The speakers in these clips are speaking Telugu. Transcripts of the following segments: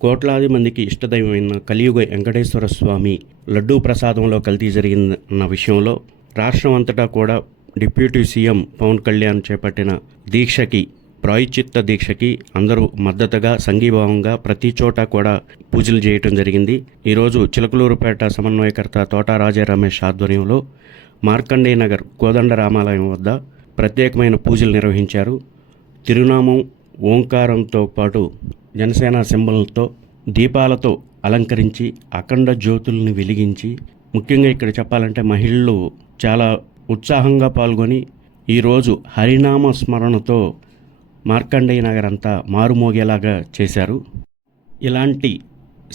కోట్లాది మందికి ఇష్టదైవమైన కలియుగ వెంకటేశ్వర స్వామి లడ్డూ ప్రసాదంలో కల్తీ జరిగిందన్న విషయంలో రాష్ట్రం అంతటా కూడా డిప్యూటీ సీఎం పవన్ కళ్యాణ్ చేపట్టిన దీక్షకి ప్రాయశ్చిత్త దీక్షకి అందరూ మద్దతుగా సంఘీభావంగా ప్రతి చోట కూడా పూజలు చేయటం జరిగింది. ఈరోజు చిలకలూరుపేట సమన్వయకర్త తోట రాజే రమేష్ ఆధ్వర్యంలో మార్కండేయ నగర్ కోదండ రామాలయం వద్ద ప్రత్యేకమైన పూజలు నిర్వహించారు. తిరునామం ఓంకారంతో పాటు జనసేన సింబల్తో దీపాలతో అలంకరించి అఖండ జ్యోతుల్ని వెలిగించి ముఖ్యంగా ఇక్కడ చెప్పాలంటే మహిళలు చాలా ఉత్సాహంగా పాల్గొని ఈరోజు హరినామ స్మరణతో మార్కండేయ నగర్ అంతా మారుమోగేలాగా చేశారు. ఇలాంటి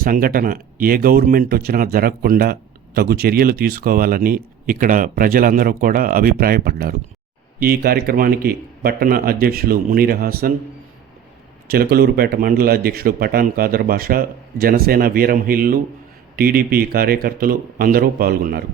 సంఘటన ఏ గవర్నమెంట్ వచ్చినా జరగకుండా తగు చర్యలు తీసుకోవాలని ఇక్కడ ప్రజలందరూ కూడా అభిప్రాయపడ్డారు. ఈ కార్యక్రమానికి పట్టణ అధ్యక్షులు మునీర్ హాసన్ చిలకలూరుపేట మండల అధ్యక్షుడు పఠాన్ కాదర్ భాష జనసేన వీరమహిళలు టీడీపీ కార్యకర్తలు అందరూ పాల్గొన్నారు.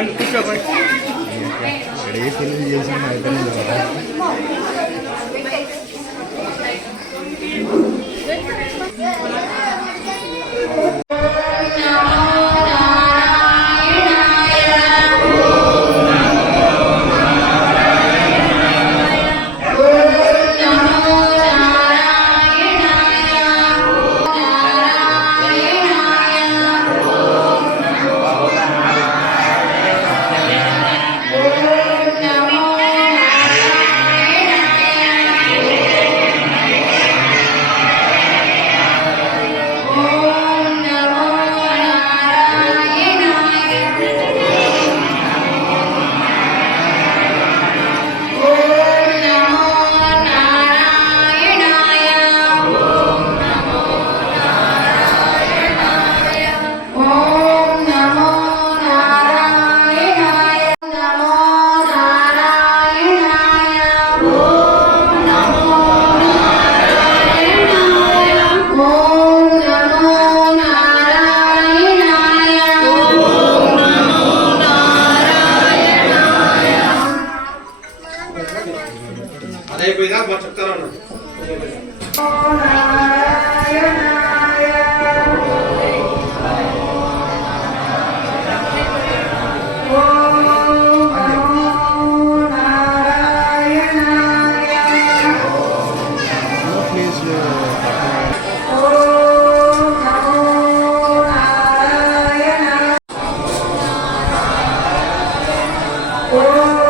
వన్ కూర్చో ఇక్కడ ఏ పెళ్లి చేసినా అయిపోయింది Oh!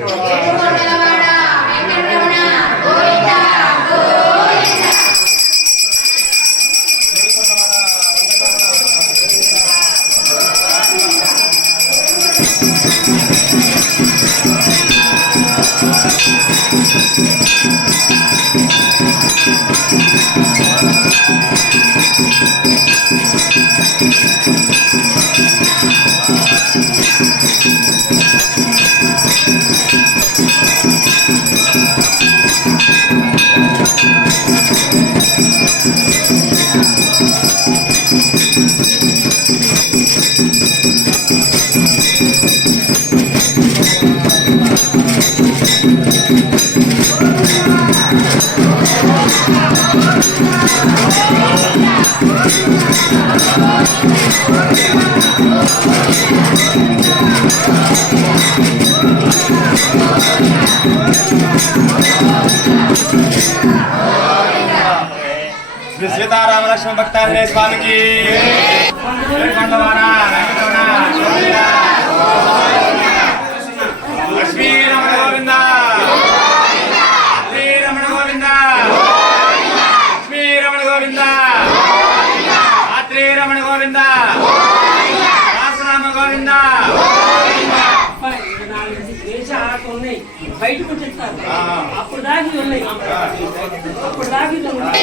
no, శ్రీ సీతారామ లక్ష్మణ భక్తాంజనేయ స్వామికి. ఏడుకొండలవాడ, వెంకటరమణ, గోవింద. లక్ష్మీరమణ గోవింద. శ్రీరమణ గోవింద. లక్ష్మీరమణ గోవింద. గోవింద. గోవింద వేషాలు ఉన్నాయి బయటకు చెప్తారు అప్పుడు దాగి ఉన్నాయి అప్పుడు దాగి ఉన్నాయి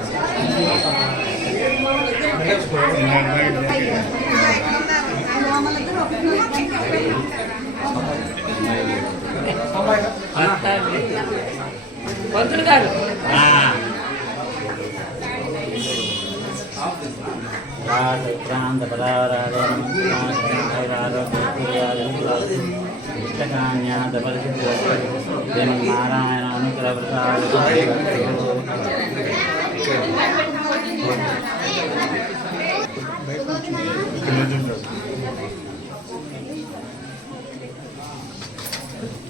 విక్రాంత పదారాధనాయురాధోష్టాన్యాత పరిశుద్ధి నారాయణ ప్రసాద